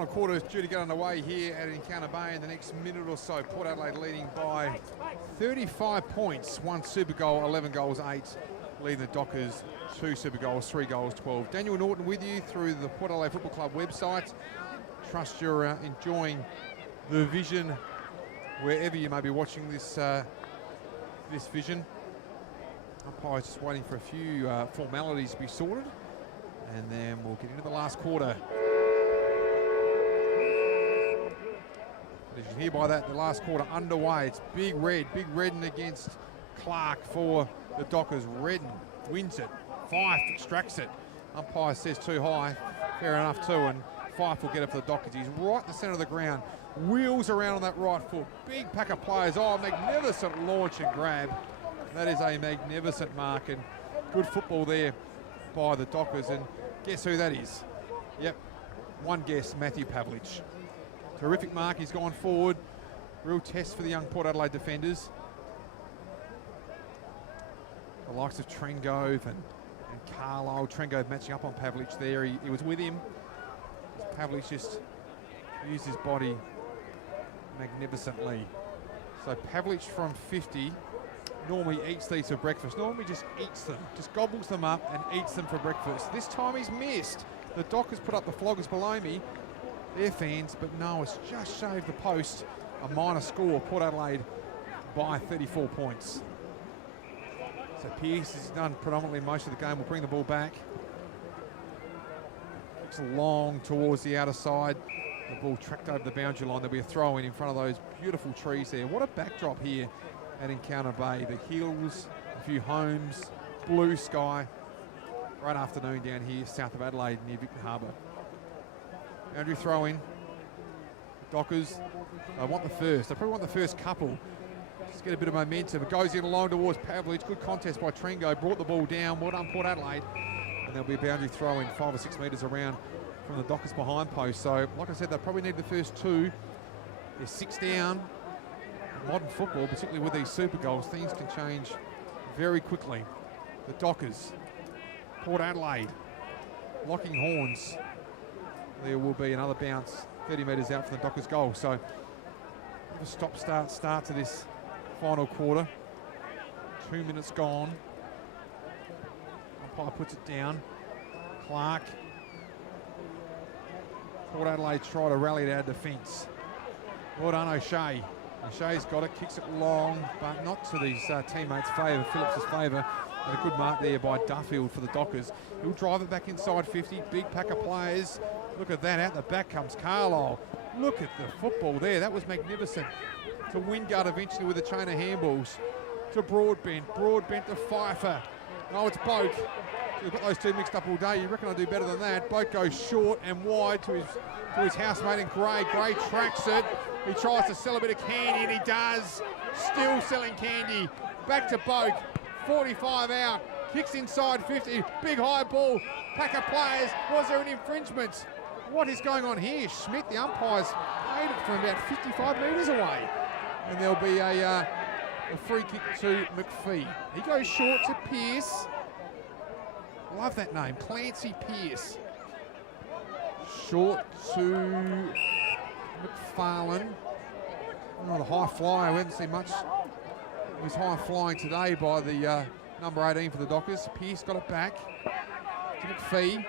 Final quarter is due to get underway here at Encounter Bay in the next minute or so. Port Adelaide leading by 35 points. 1 super goal, 11 goals, 8. Leading the Dockers, 2 super goals, 3 goals, 12. Daniel Norton with you through the Port Adelaide Football Club website. Trust you're enjoying the vision wherever you may be watching this this vision. Umpire's just waiting for a few formalities to be sorted, and then we'll get into the last quarter. As you can hear by that, the last quarter underway. It's Big Redden against Clark for the Dockers. Redden wins it. Fife extracts it. Umpire says too high. Fair enough too, and Fife will get it for the Dockers. He's right in the centre of the ground. Wheels around on that right foot. Big pack of players. Oh, magnificent launch and grab. That is a magnificent mark, and good football there by the Dockers. And guess who that is? Yep, one guess, Matthew Pavlich. Terrific mark, he's gone forward. Real test for the young Port Adelaide defenders. The likes of Trengove and Carlisle. Trengove matching up on Pavlich there. He was with him. Pavlich just used his body magnificently. So Pavlich from 50 normally eats these for breakfast. Normally just eats them, just gobbles them up and eats them for breakfast. This time he's missed. The Dockers put up the floggers below me. Their fans, but no, it's just shaved the post. A minor score, Port Adelaide by 34 points. So Pearce has done predominantly most of the game. We'll bring the ball back. It's long towards the outer side. The ball tracked over the boundary line. There'll be a throw in front of those beautiful trees there. What a backdrop here at Encounter Bay. The hills, a few homes, blue sky. Great afternoon down here south of Adelaide near Victor Harbour. Boundary throw in. Dockers, they want the first. They probably want the first couple. Just get a bit of momentum. It goes in along towards Pavlich. Good contest by Trengo. Brought the ball down. Well done, Port Adelaide. And there'll be a boundary throw in 5 or 6 metres around from the Dockers behind post. So, like I said, they probably need the first 2. They're 6 down. In modern football, particularly with these super goals, things can change very quickly. The Dockers, Port Adelaide, locking horns. There will be another bounce 30 metres out from the Dockers goal. So a stop-start to this final quarter. 2 minutes gone. Umpire puts it down. Clark. Port Adelaide try to rally to our defence. Well done, O'Shea. O'Shea's got it, kicks it long, but not to these teammates' favour, Phillips' favour. And a good mark there by Duffield for the Dockers. He'll drive it back inside 50. Big pack of players. Look at that. Out the back comes Carlisle. Look at the football there. That was magnificent. To Wingard eventually with a chain of handballs. To Broadbent. Broadbent to Pfeiffer. No, it's Boak. We've got those two mixed up all day. You reckon I'll do better than that. Boak goes short and wide to his housemate in Gray. Gray tracks it. He tries to sell a bit of candy, and he does. Still selling candy. Back to Boak. 45 out, kicks inside 50, big high ball, pack of players. Was there an infringement? What is going on here? Schmidt, the umpires, paid it from about 55 metres away. And there'll be a free kick to McPhee. He goes short to Pearce. Love that name, Clancy Pearce. Short to McFarlane. Oh, the high flyer, we haven't seen much. He was high flying today by the number 18 for the Dockers. Pearce got it back to McPhee. And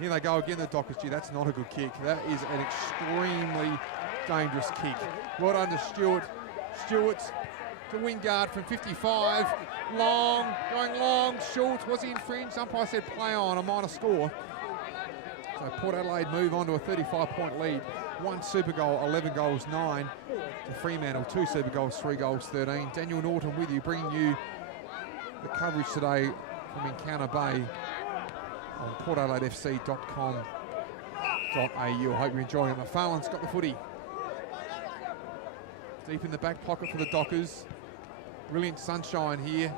here they go again, the Dockers. Gee, that's not a good kick. That is an extremely dangerous kick. Well done to Stewart. Stewart to Wingard from 55. Long, going long. Schultz, was he infringed? Umpire said play on, a minor score. So Port Adelaide move on to a 35-point lead. 1 super goal, 11 goals, 9 to Fremantle. 2 super goals, 3 goals, 13. Daniel Norton with you, bringing you the coverage today from Encounter Bay on portadelaidefc.com.au. I hope you're enjoying it. McFarlane's got the footy. Deep in the back pocket for the Dockers. Brilliant sunshine here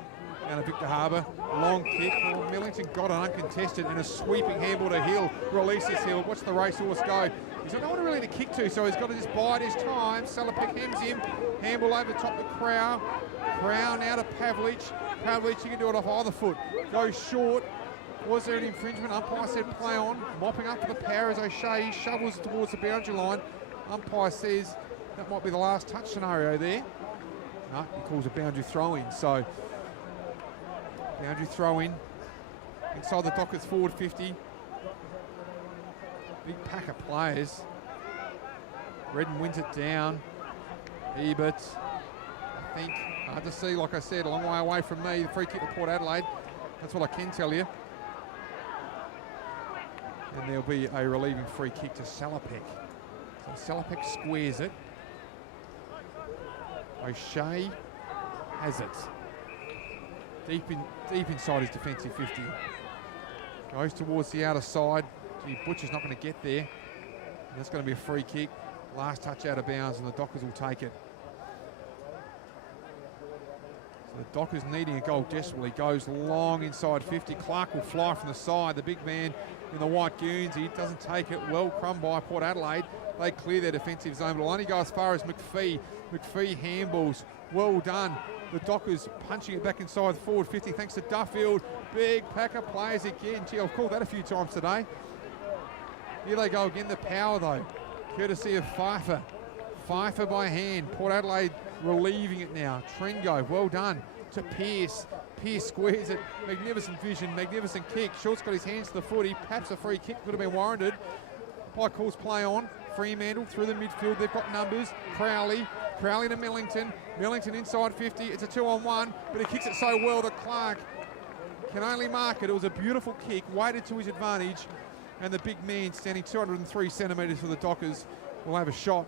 down at Victor Harbour. Long kick. Well, Millington got it uncontested and a sweeping handball to Hill. Releases Hill. Watch the racehorse go. He's got no one really to kick to, so he's got to just bide his time. Salapic hems him. Handball over top the Crow. Crow now to Pavlich. Pavlich, you can do it off either foot. Goes short. Was there an infringement? Umpire said play on. Mopping up for the power as O'Shea shovels towards the boundary line. Umpire says that might be the last touch scenario there. No, he calls a boundary throw-in. So, boundary throw-in. Inside the Dockers forward 50. Big pack of players. Redden wins it down. Ebert, I think, hard to see, like I said, a long way away from me. The free kick to Port Adelaide. That's what I can tell you. And there'll be a relieving free kick to Salopek. So Salopek squares it. O'Shea has it. Deep inside his defensive 50. Goes towards the outer side. Gee, Butcher's not going to get there. And that's going to be a free kick. Last touch out of bounds, and the Dockers will take it. So the Dockers needing a goal desperately. Goes long inside 50. Clark will fly from the side. The big man in the white goons. He doesn't take it. Well crumb by Port Adelaide. They clear their defensive zone, but will only go as far as McPhee. McPhee handballs. Well done. The Dockers punching it back inside the forward 50 thanks to Duffield. Big pack of players again. Gee, I've called that a few times today. Here they go again. The power though, courtesy of Pfeiffer. Pfeiffer by hand. Port Adelaide relieving it now. Trengo, well done to Pearce. Pearce squares it. Magnificent vision, magnificent kick. Short's got his hands to the footy. Perhaps a free kick could have been warranted. Pike calls play on. Fremantle through the midfield. They've got numbers. Crowley to Millington. Millington inside 50. It's a 2-on-1, but he kicks it so well that Clark can only mark it. It was a beautiful kick, weighted to his advantage, and the big man standing 203 centimetres for the Dockers will have a shot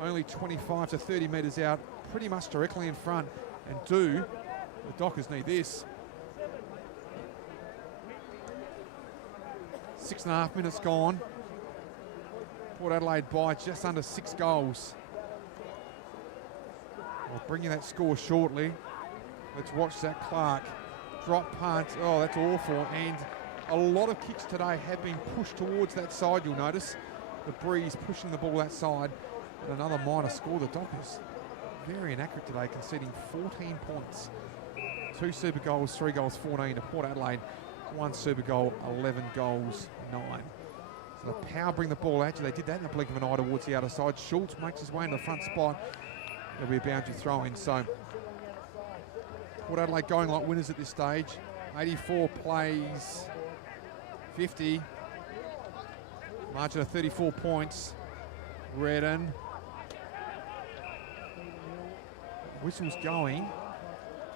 only 25 to 30 metres out, pretty much directly in front. And the Dockers need this. 6.5 minutes gone. Port Adelaide by just under 6 goals. I'll bring you that score shortly. Let's watch that Clark drop punt. Oh, that's awful. And a lot of kicks today have been pushed towards that side, you'll notice. The breeze pushing the ball that side. And another minor score, the Dockers. Very inaccurate today, conceding 14 points. 2 super goals, 3 goals, 14 to Port Adelaide. 1 super goal, 11 goals, 9. So the power bring the ball out. They did that in the blink of an eye towards the outer side. Schultz makes his way into the front spot. There'll be a boundary throw in. So Port Adelaide going like winners at this stage. 84 plays 50. Margin of 34 points. Redden. Whistle's going.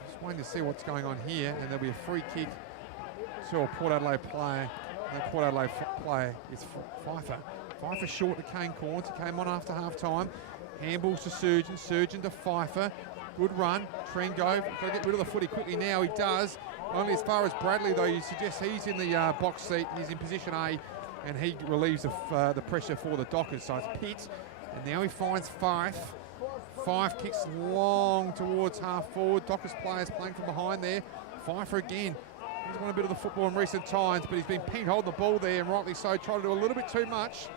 Just waiting to see what's going on here. And there'll be a free kick to a Port Adelaide player. And the Port Adelaide player is Pfeiffer. Pfeiffer short to Kane Corns. He came on after half time. Handballs to Surgeon. Surgeon to Pfeiffer. Good run. Trengo. Got to get rid of the footy quickly now. He does. Only as far as Bradley, though. You suggest he's in the box seat. He's in position A. And he relieves the pressure for the Dockers. So it's Pitt. And now he finds Fife. Fife kicks long towards half forward. Dockers players playing from behind there. Pfeiffer again. He's won a bit of the football in recent times, but he's been pinned holding the ball there, and rightly so. Tried to do a little bit too much.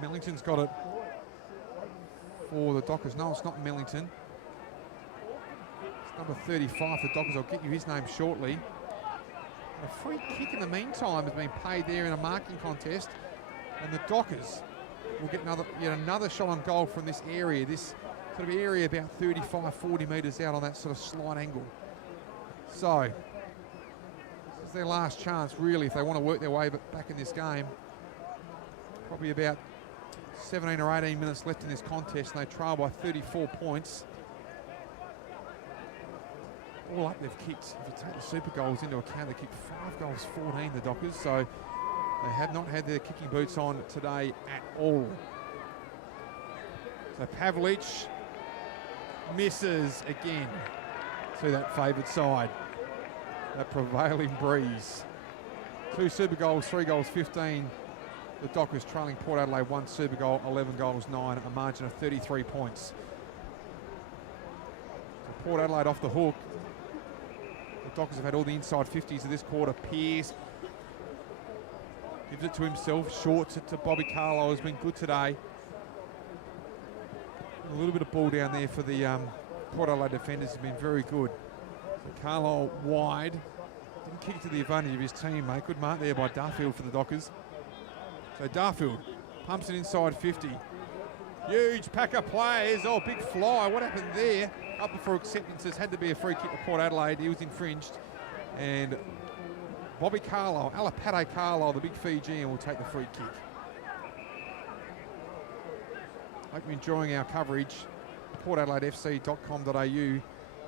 Millington's got it for the Dockers. No, it's not Millington. It's number 35 for Dockers. I'll get you his name shortly. A free kick in the meantime has been paid there in a marking contest, and the Dockers will get yet another shot on goal from this area. This sort of area about 35, 40 metres out on that sort of slight angle. So this is their last chance, really, if they want to work their way back in this game. Probably about 17 or 18 minutes left in this contest, and they trail by 34 points. All up they've kicked, if you take the super goals into account, they kicked 5 goals, 14, the Dockers, so they have not had their kicking boots on today at all. So Pavlich misses again to that favoured side. That prevailing breeze. 2 super goals, 3 goals, 15. The Dockers trailing Port Adelaide 1 super goal, 11 goals, 9, a margin of 33 points. So Port Adelaide off the hook. The Dockers have had all the inside 50s of this quarter. Pearce gives it to himself, shorts it to Bobby Carlo, has been good today. A little bit of ball down there for the Port Adelaide defenders has been very good. So Carlo wide, didn't Didn't kick to the advantage of his teammate. Good mark there by Duffield for the Dockers. So Duffield pumps it inside 50. Huge pack of players. Oh, big fly. What happened there? Up for acceptances. Had to be a free kick to Port Adelaide. He was infringed. And Bobby Carlisle, Alapate Carlisle, the big Fijian, will take the free kick. Hope you're enjoying our coverage. PortAdelaideFC.com.au.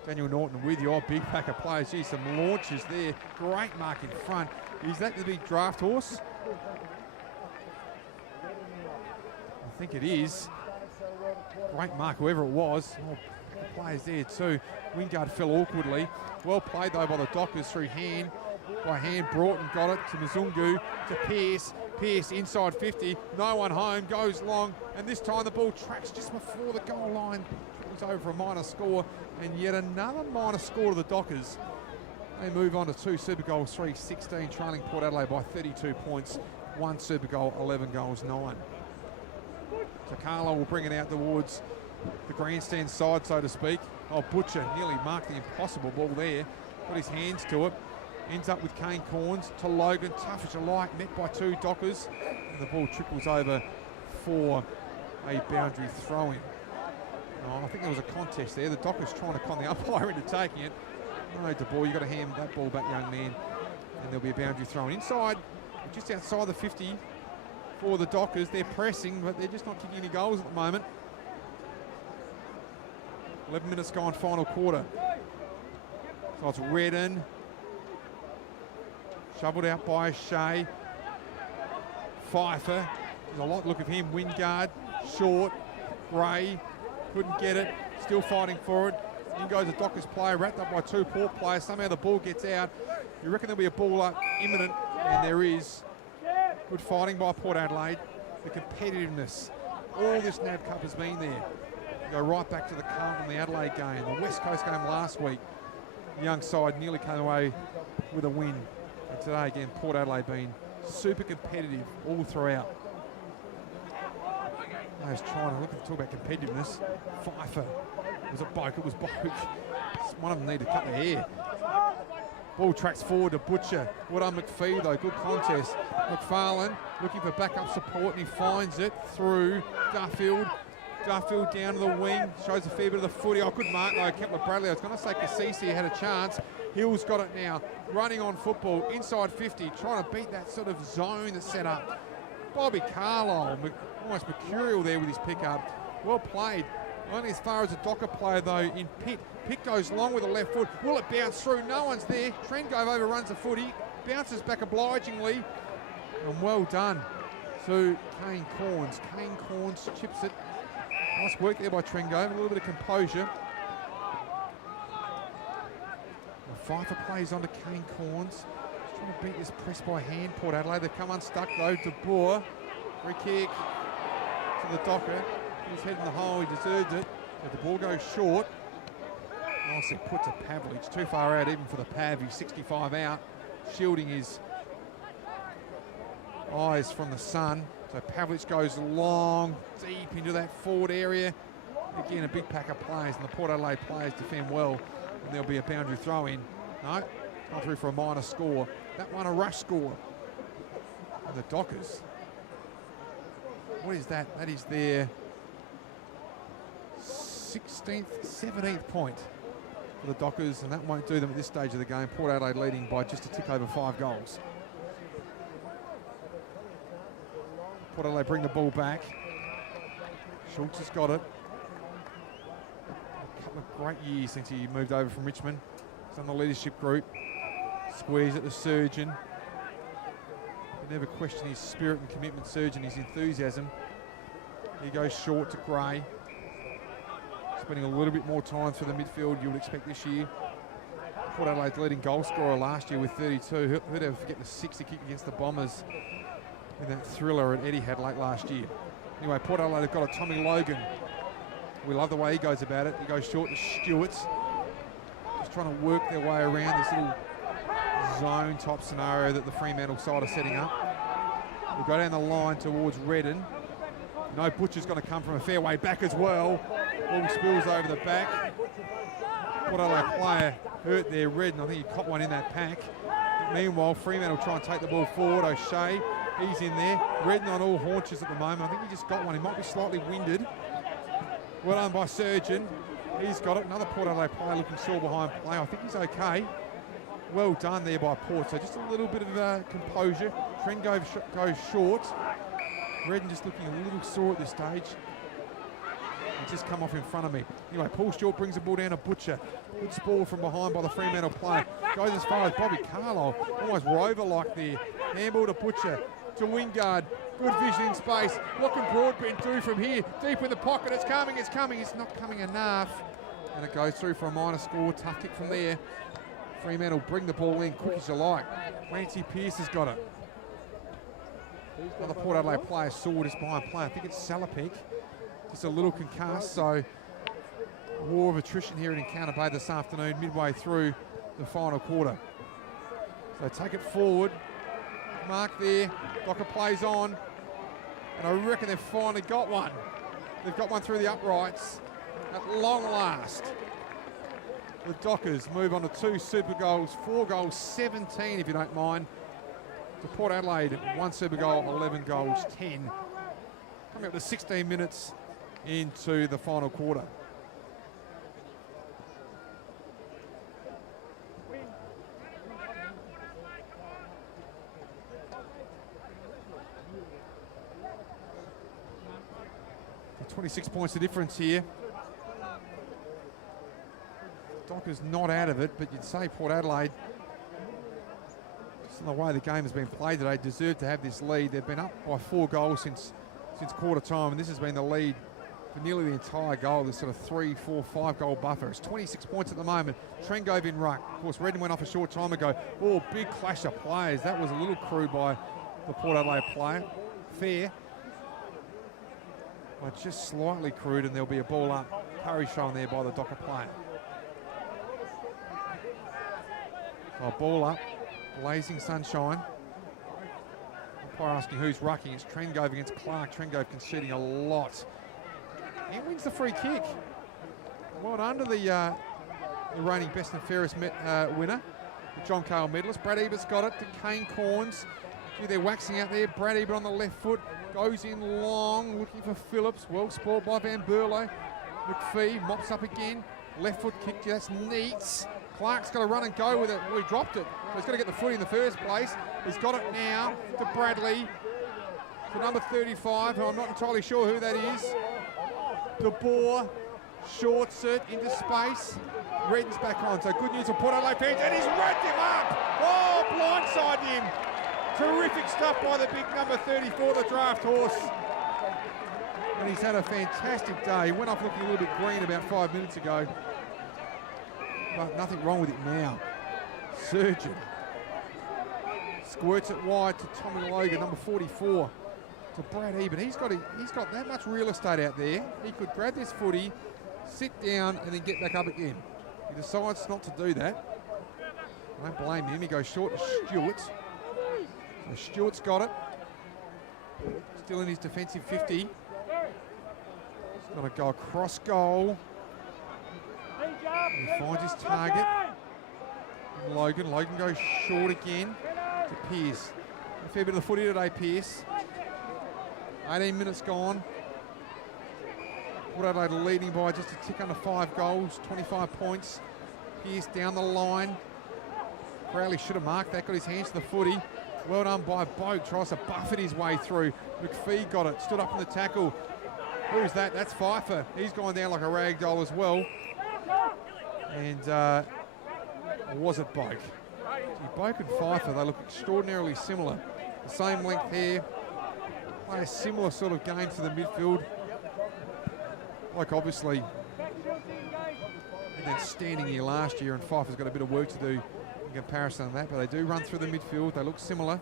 Daniel Norton with you. Oh, big pack of players. Geez, some launches there. Great mark in front. Is that the big draft horse? I think it is. Great mark, whoever it was. Oh, the players there too. Wingard fell awkwardly. Well played though by the Dockers through hand. By hand, Broughton got it to Mzungu, to Pearce. Pearce inside 50. No one home. Goes long. And this time the ball tracks just before the goal line. It's over for a minor score. And yet another minor score to the Dockers. They move on to 2 super goals, 3-16, trailing Port Adelaide by 32 points. 1 super goal, 11 goals, 9. So Carlo will bring it out towards the grandstand side, so to speak. Oh, Butcher nearly marked the impossible ball there. Got his hands to it. Ends up with Kane Corns to Logan. Tough as you like, met by 2 Dockers. And the ball trickles over for a boundary throw-in. Oh, I think there was a contest there. The Dockers trying to con the umpire into taking it. No, De Boer, you've got to hand that ball back, young man. And there'll be a boundary thrown inside, just outside the 50 for the Dockers. They're pressing, but they're just not kicking any goals at the moment. 11 minutes gone, final quarter. So it's Redden. Shoveled out by Shea. Pfeiffer. There's a lot look of him. Wingard. Short. Gray. Couldn't get it. Still fighting for it. In goes a Dockers player, wrapped up by 2 Port players. Somehow the ball gets out. You reckon there'll be a ball up imminent? And there is. Good fighting by Port Adelaide. The competitiveness. All this NAB Cup has been there. You go right back to the Carlton, the Adelaide game, the West Coast game last week. The young side nearly came away with a win. And today again, Port Adelaide being super competitive all throughout. I was trying to talk about competitiveness. Pfeiffer. Was it Boak? It was Boak. One of them needed to cut their hair. Ball tracks forward to Butcher. Well done, McPhee, though. Good contest. McFarlane looking for backup support, and he finds it through Duffield. Duffield down to the wing. Shows a fair bit of the footy. Oh, good mark, though. Kepler Bradley. I was going to say Cassisi had a chance. Hill's got it now. Running on football. Inside 50. Trying to beat that sort of zone that's set up. Bobby Carlisle. Almost mercurial there with his pickup. Well played. Only as far as a Docker player, though, in Pitt. Pitt goes long with the left foot. Will it bounce through? No one's there. Trengove overruns the footy. Bounces back obligingly. And well done to Kane Corns. Kane Corns chips it. Nice work there by Trengove. A little bit of composure. Pfeiffer plays onto Kane Corns. Just trying to beat this press by hand. Port Adelaide. They've come unstuck, though. De Boer. Free kick to the Docker. His head in the hole, he deserved it. But the ball goes short. Nicely put to Pavlich. Too far out even for the Pav. He's 65 out. Shielding his eyes from the sun. So Pavlich goes long, deep into that forward area. Again, a big pack of players, and the Port Adelaide players defend well. And there'll be a boundary throw in. No, not through for a minor score. That one a rush score. And the Dockers. What is that? That is their 16th, 17th point for the Dockers, and that won't do them at this stage of the game. Port Adelaide leading by just a tick over 5 goals. Port Adelaide bring the ball back. Schultz has got it. A couple of great years since he moved over from Richmond. He's on the leadership group. Squeeze at the Surgeon. You never question his spirit and commitment, Surgeon, his enthusiasm. He goes short to Gray. Spending a little bit more time for the midfield you would expect this year. Port Adelaide's leading goal scorer last year with 32. Who'd ever forget the 60 kick against the Bombers in that thriller that Eddie had late last year. Anyway, Port Adelaide have got a Tommy Logan. We love the way he goes about it. He goes short to Stewart's. Just trying to work their way around this little zone type scenario that the Fremantle side are setting up. We go down the line towards Redden. No, Butcher's going to come from a fair way back as well. Ball spills over the back. Port Adelaide player hurt there, Redden. I think he caught one in that pack. Meanwhile, Fremantle try and take the ball forward. O'Shea, he's in there. Redden on all haunches at the moment. I think he just got one. He might be slightly winded. Well done by Surgeon. He's got it. Another Port Adelaide player looking sore behind play. I think he's okay. Well done there by Port. So just a little bit of composure. Trent goes short. Redden just looking a little sore at this stage. He's just come off in front of me. Anyway, Paul Stewart brings the ball down to Butcher. Good spoil from behind by the Fremantle player. Goes as far as Bobby Carlisle. Almost rover-like there. Handball to Butcher. To Wingard. Good vision in space. What can Broadbent do from here? Deep in the pocket. It's coming. It's coming. It's not coming enough. And it goes through for a minor score. Tough kick from there. Fremantle bring the ball in quick as you like. Clancy Pearce has got it. Another Port Adelaide player saw this behind play. I think it's Salopek. Just a little concussed, so war of attrition here at Encounter Bay this afternoon, midway through the final quarter. So take it forward. Mark there. Docker plays on. And I reckon they've finally got one. They've got one through the uprights at long last. The Dockers move on to 2 super goals, 4 goals, 17 if you don't mind. To Port Adelaide, 1 super goal, 11 goals, 10. Coming up to 16 minutes into the final quarter. So 26 points of difference here. Dockers not out of it, but you'd say Port Adelaide, just in the way the game has been played today, deserve to have this lead. They've been up by 4 goals since quarter time, and this has been the lead for nearly the entire goal, this sort of 3, 4, 5 goal buffer. It's 26 points at the moment. Trengove in ruck. Of course, Redden went off a short time ago. Oh, big clash of players. That was a little crude by the Port Adelaide player. Fair, but just slightly crude, and there'll be a ball up. Curry shown there by the Docker player. So a ball up, blazing sunshine. Umpire asking who's rucking. It's Trengove against Clark. Trengove conceding a lot. And wins the free kick. Well done to the reigning best and fairest winner, the John Cale medalist. Brad Ebert's got it to Kane Corns. Gee, they're waxing out there. Brad Ebert on the left foot. Goes in long, looking for Phillips. Well spoiled by Van Burlo. McPhee mops up again. Left foot kick, that's neat. Clark's got to run and go with it. Well, he dropped it. So he's got to get the footy in the first place. He's got it now to Bradley. To number 35, who I'm not entirely sure who that is. De Boer shorts it into space. Redden's back on. So good news for Port Adelaide fans. And he's wrapped him up. Oh, blindsided him. Terrific stuff by the big number 34, the draft horse. And he's had a fantastic day. He went off looking a little bit green about 5 minutes ago. But nothing wrong with it now. Surgeon squirts it wide to Tommy Logan, number 44, to Brad Ebert. He's got that much real estate out there. He could grab this footy, sit down, and then get back up again. He decides not to do that. I don't blame him. He goes short to Stewart. So Stewart's got it. Still in his defensive 50. He's got to go across goal. He finds his target. And Logan goes short again to Pearce. A fair bit of the footy today, Pearce. 18 minutes gone. Port Adelaide leading by just a tick under 5 goals, 25 points. Pearce down the line. Crowley should have marked that, got his hands to the footy. Well done by Boak, tries to buffet his way through. McPhee got it, stood up in the tackle. Who's that? That's Pfeiffer. He's gone down like a rag doll as well. And was it Boak? Boak and Pfeiffer, they look extraordinarily similar. The same length hair, play a similar sort of game to the midfield. Like obviously, and then standing here last year, and Pfeiffer's got a bit of work to do in comparison to that, but they do run through the midfield. They look similar.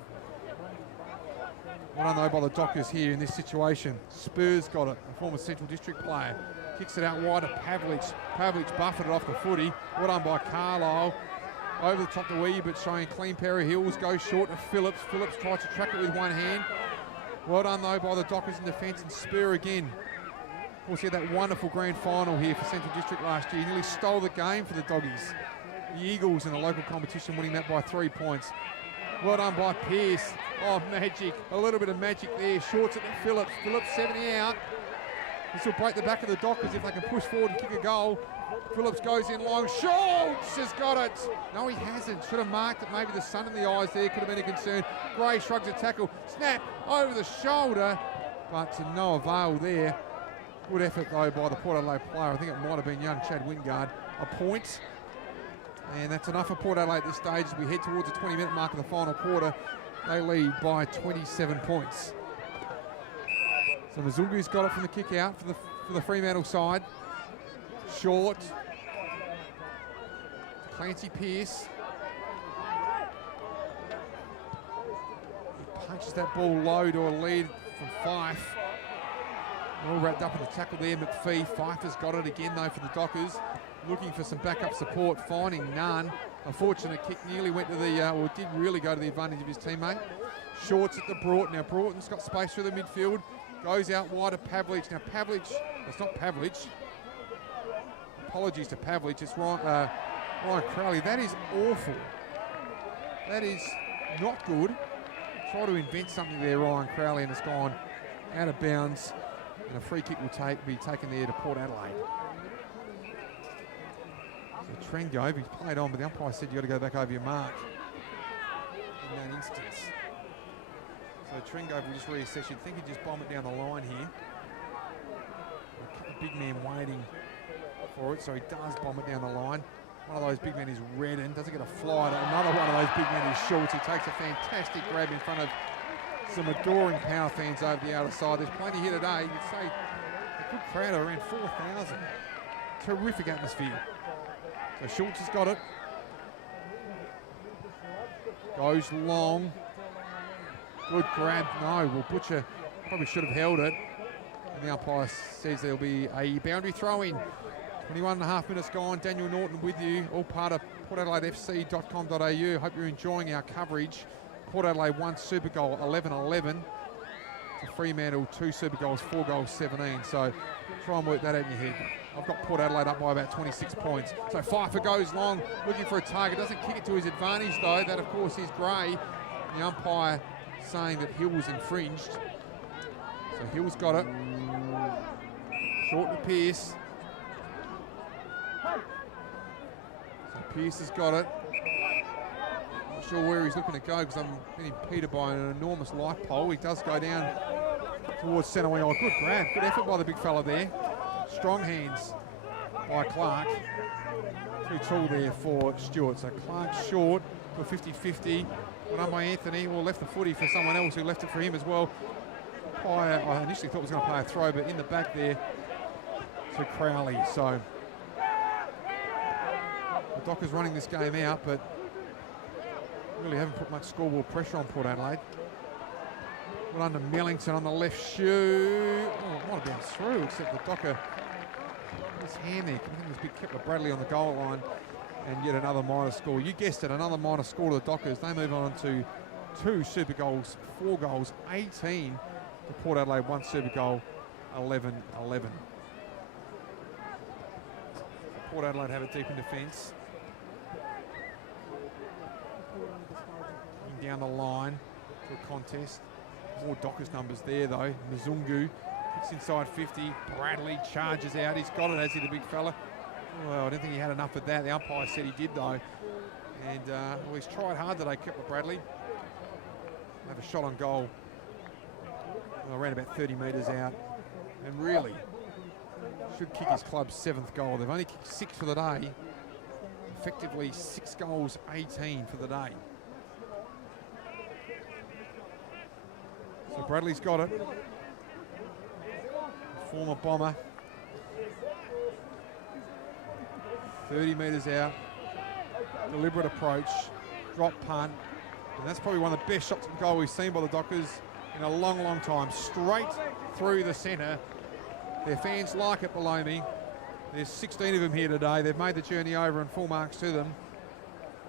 Well done though by the Dockers here in this situation. Spurs got it, a former Central District player. Kicks it out wide to Pavlich. Pavlich buffeted off the footy. Well done by Carlisle. Over the top to Ebert, showing a clean pair of heels. Goes short to Phillips. Phillips tries to track it with one hand. Well done though by the Dockers in defence, and Spur again. Of course, he had that wonderful grand final here for Central District last year. He nearly stole the game for the Doggies. The Eagles in the local competition winning that by 3 points. Well done by Pearce. Oh, magic. A little bit of magic there. Shorts it to Phillips. Phillips 70 out. This will break the back of the Dockers if they can push forward and kick a goal. Phillips goes in long. Schultz has got it. No, he hasn't. Should have marked it. Maybe the sun in the eyes there could have been a concern. Gray shrugs a tackle. Snap over the shoulder. But to no avail there. Good effort, though, by the Port Adelaide player. I think it might have been young Chad Wingard. A point. And that's enough for Port Adelaide at this stage as we head towards the 20-minute mark of the final quarter. They lead by 27 points. So Mzungu's got it from the kick out for the Fremantle side. Short. Clancy Pearce. He punches that ball low to a lead from Fife. All wrapped up in the tackle there, McPhee. Fife has got it again, though, for the Dockers. Looking for some backup support, finding none. Unfortunate kick nearly went to or did really go to the advantage of his teammate. Shorts at the Broughton. Now, Broughton's got space through the midfield. Goes out wide to Pavlich. Now, Pavlich, it's not Pavlich. Apologies to Pavlich. It's Ryan Crowley. That is awful. That is not good. Try to invent something there, Ryan Crowley, and it's gone out of bounds. And a free kick will be taken there to Port Adelaide. So Trengove, he's played on, but the umpire said you've got to go back over your mark in that instance. So Trengove will just reassess. You'd think he'd just bomb it down the line here. A big man waiting for it, so he does bomb it down the line. One of those big men is Redden, doesn't get a fly. Another one of those big men is Schultz. He takes a fantastic grab in front of some adoring Power fans over the outer side. There's plenty here today. You'd say a good crowd of around 4,000. Terrific atmosphere. So Schultz has got it. Goes long. Good grab. No, well, Butcher probably should have held it. And the umpire says there'll be a boundary throw-in. 21 and a half minutes gone. Daniel Norton with you. All part of PortAdelaideFC.com.au. Hope you're enjoying our coverage. Port Adelaide 1 super goal, 11-11. To Fremantle 2 super goals, 4 goals, 17. So try and work that out in your head. I've got Port Adelaide up by about 26 points. So Pfeiffer goes long, looking for a target. Doesn't kick it to his advantage, though. That, of course, is Gray. The umpire saying that Hill was infringed. So Hill's got it. Short to Pearce. So Pearce has got it. Not sure where he's looking to go because I'm being impeded by an enormous light pole. He does go down towards centre wing. Oh, good grab. Good effort by the big fella there. Strong hands by Clark. Too tall there for Stewart. So Clark short to a 50-50. Well done by Anthony. Well, left the footy for someone else who left it for him as well. I initially thought was going to play a throw, but in the back there to Crowley. So the Dockers running this game out, but really haven't put much scoreboard pressure on Port Adelaide. Well under Millington on the left shoe. Oh, it might have bounced through, except the Docker, his hand there. I think there's big Kepler Bradley on the goal line, and yet another minor score. You guessed it, another minor score to the Dockers. They move on to 2 super goals, 4 goals, 18 to Port Adelaide, 1 super goal, 11-11. Port Adelaide have it deep in defence. Down the line to a contest. More Dockers numbers there, though. Mzungu kicks inside 50. Bradley charges out. He's got it, has he, the big fella? Well, I didn't think he had enough of that. The umpire said he did, though. And well, he's tried hard today, Kepler Bradley. Have a shot on goal. Well, around about 30 metres out. And really should kick his club's 7th goal. They've only kicked 6 for the day. Effectively 6 goals, 18 for the day. So Bradley's got it. Former Bomber. 30 metres out. Deliberate approach. Drop punt. And that's probably one of the best shots on goal we've seen by the Dockers in a long, long time. Straight through the centre. Their fans like it below me. There's 16 of them here today. They've made the journey over and full marks to them.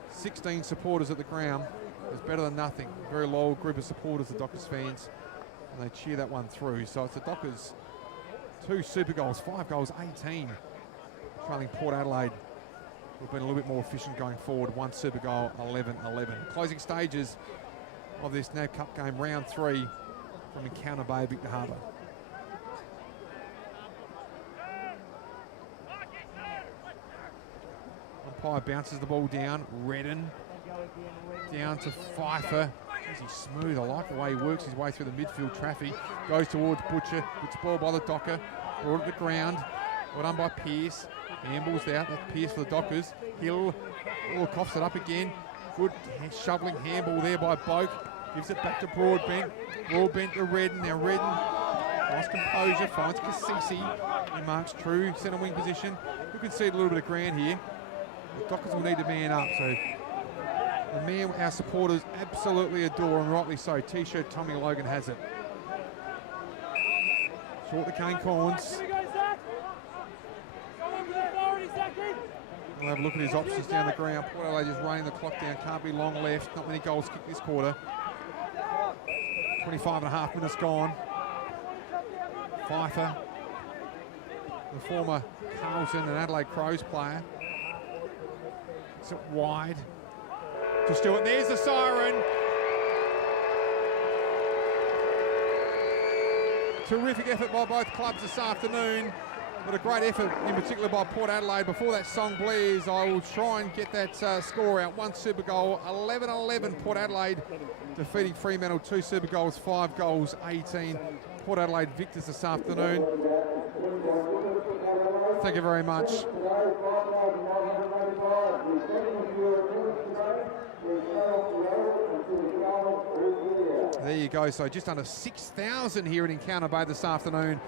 16 supporters at the ground. It's better than nothing. A very loyal group of supporters, the Dockers fans. And they cheer that one through. So it's the Dockers 2 super goals, 5 goals, 18. Trailing Port Adelaide We've been a little bit more efficient going forward. 1 super goal, 11-11. Closing stages of this NAB Cup game, round 3 from Encounter Bay, Victor Harbour. Umpire bounces the ball down. Redden down to Pfeiffer. He's smooth. I like the way he works his way through the midfield traffic. Goes towards Butcher. Puts the ball by the Docker. Brought it to the ground. Well done by Pearce. Handballs out. That's Pearce for the Dockers. Hill coughs it up again. Good shoveling handball there by Boak. Gives it back to Broadbent. Broadbent to Redden. Now Redden, nice composure, finds Cassisi. He marks true centre wing position. You can see a little bit of ground here. The Dockers will need to man up. So the man our supporters absolutely adore, and rightly so. T-shirt Tommy Logan has it. Short to Kane Corns. We'll have a look at his options down the ground. Port Adelaide just running the clock down. Can't be long left. Not many goals kicked this quarter. 25.5 minutes gone. Pfeiffer, the former Carlton and Adelaide Crows player. It's it wide to Stewart. There's the siren. Terrific effort by both clubs this afternoon. But a great effort in particular by Port Adelaide. Before that song blares, I will try and get that score out. 1 super goal, 11-11 Port Adelaide defeating Fremantle. 2 super goals, 5 goals, 18. Port Adelaide victors this afternoon. Thank you very much. There you go. So just under 6,000 here at Encounter Bay this afternoon